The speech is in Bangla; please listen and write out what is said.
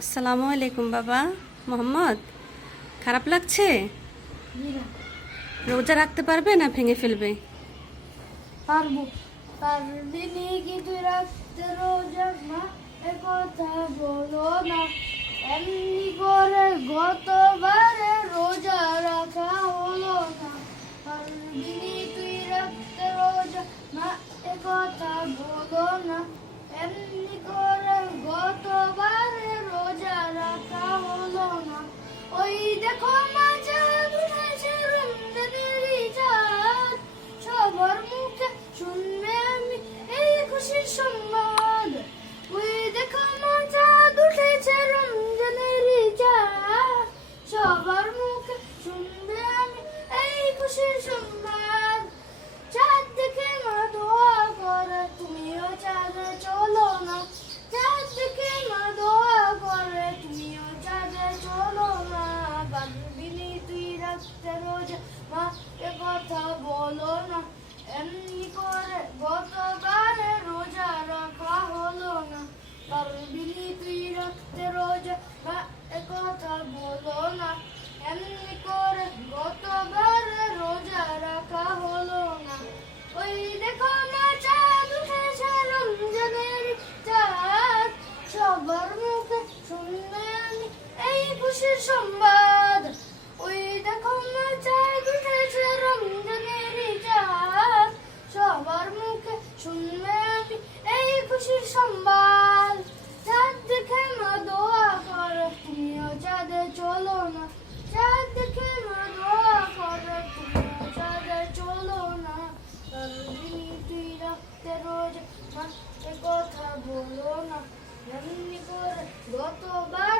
আসসালামু আলাইকুম বাবা মোহাম্মদ। খারাপ লাগছে? রোজা রাখতে পারবে না ভেঙে ফেলবে? পারবো। পারবি নি কি তুই রাখতে রোজা? মা একথা বলো না। এমনি করে গতবারে রোজা রাখা হলো না। পারবি নি তুই রাখতে রোজা? মা একথা বলো না। এমনি করে গতবারে রোজা রাখা হলো না। ওই দেখো মা চাঁদ উঠেছে, রমজানেরই চাঁদ। সবার মুখে শুনবে আমি এই খুশির সংবাদ। ওই দেখো মা চাঁদ উঠেছে, রমজানেরই চাঁদ। সবার মুখে শুনবে আমি এই খুশির সংবাদ। চাঁদ দেখে মা দোয়া করে, তুমিও চাঁদে চলো না। চাঁদ দেখে মা দোয়া করে, তুমিও চাঁদে চলো না। পারবি নি তুই রাখতে রোজা? মা একথা বলো না। এমনি করে গতবারে রোজা রাখা হলো না। পারবি নি তুই রাখতে রোজা? মা একথা বলো না। এমনি করে গতবারে রোজা রাখা হলো না। ওই দেখো না চাঁদ উঠেছে, রমজানের চাঁদ। সবার মুখে শুনবে আমি এই খুশির সংবাদ। ওই দেখো না চাঁদ উঠেছে, রমজানের চাঁদ। সবার মুখে শুনবে আমি এই খুশির সংবাদ। চাঁদ দেখে মা দোয়া করে, তুমিও চাঁদে চলো না। চাঁদ দেখে মা দোয়া করে, তুমিও চাঁদে চলো না। পারবি নি তুই রাখতে রোজা? মা একথা বলো না। এমনি করে গতবার